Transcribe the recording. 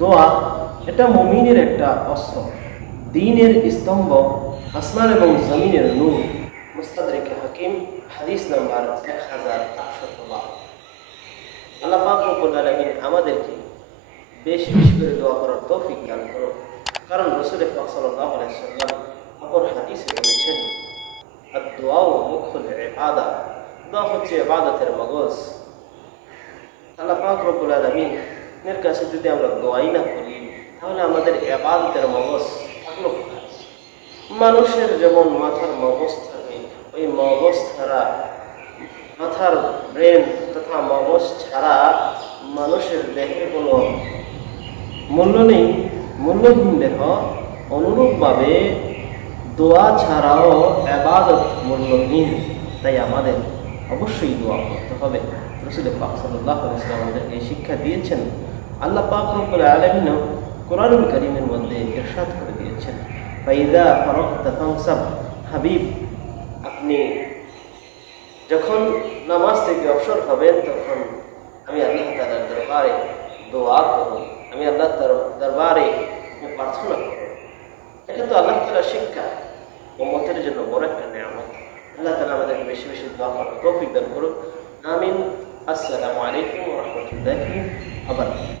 দোয়া এটা মুমিনের একটা অস্ত্র, দ্বীনের স্তম্ভ, আসমান এবং জমিনের নূর। মুস্তাদরিক হাকিম হাদিস নাম্বার 1812। আল্লাহ পাক রব্বুল আলামিন আমাদেরকে বেশি বেশি করে দোয়া করার তৌফিক দান করুন। কারণ রাসূল পাক সাল্লাল্লাহু আলাইহি ওয়াসাল্লাম অপর হাদিসে বলেছেন, আদ-দুআউ মুখুল ইবাদা, দোয়া হচ্ছে ইবাদতের মগজ। আল্লাহ পাক রব্বুল আলামিন এর কাছে যদি আমরা দোয়াই না করি, তাহলে আমাদের ইবাদতের মগজ থাকলো কোথায়? মানুষের যেমন মাথার মগজ থাকে, ওই মগজ ছাড়া, মাথার ব্রেন তথা মগজ ছাড়া মানুষের দেহে কোনো মূল্য নেই, মূল্যহীন দেহ। অনুরূপভাবে দোয়া ছাড়াও ইবাদত মূল্যহীন। তাই আমাদের অবশ্যই দোয়া করতে হবে। রাসূল পাক সাল্লাল্লাহু আলাইহি ওয়াসাল্লাম আমাদেরকে শিক্ষা দিয়েছেন। আল্লাহ পাক রব্বুল আলামিন কোরআনুল কারীমের মধ্যে ইরশাদ করে দিয়েছেন, ফাইযা ফারাগতা ফানসাব, হাবিব আপনি যখন নামাজ থেকে অবসর হবেন তখন আমি আল্লাহ তাআলার দরবারে দোয়া করুন, আমি আল্লাহ তাআলার দরবারে প্রার্থনা করুন। এটা তো আল্লাহ তাআলার শিক্ষা, উম্মতের জন্য বড় একটা নিয়ামত। আল্লাহ তাআলা আমাদেরকে বেশি বেশি দোয়া করার তৌফিক দান করুন। আমিন। আসসালামু আলাইকুম ওয়া রাহমাতুল্লাহি ওয়া বারাকাতুহু।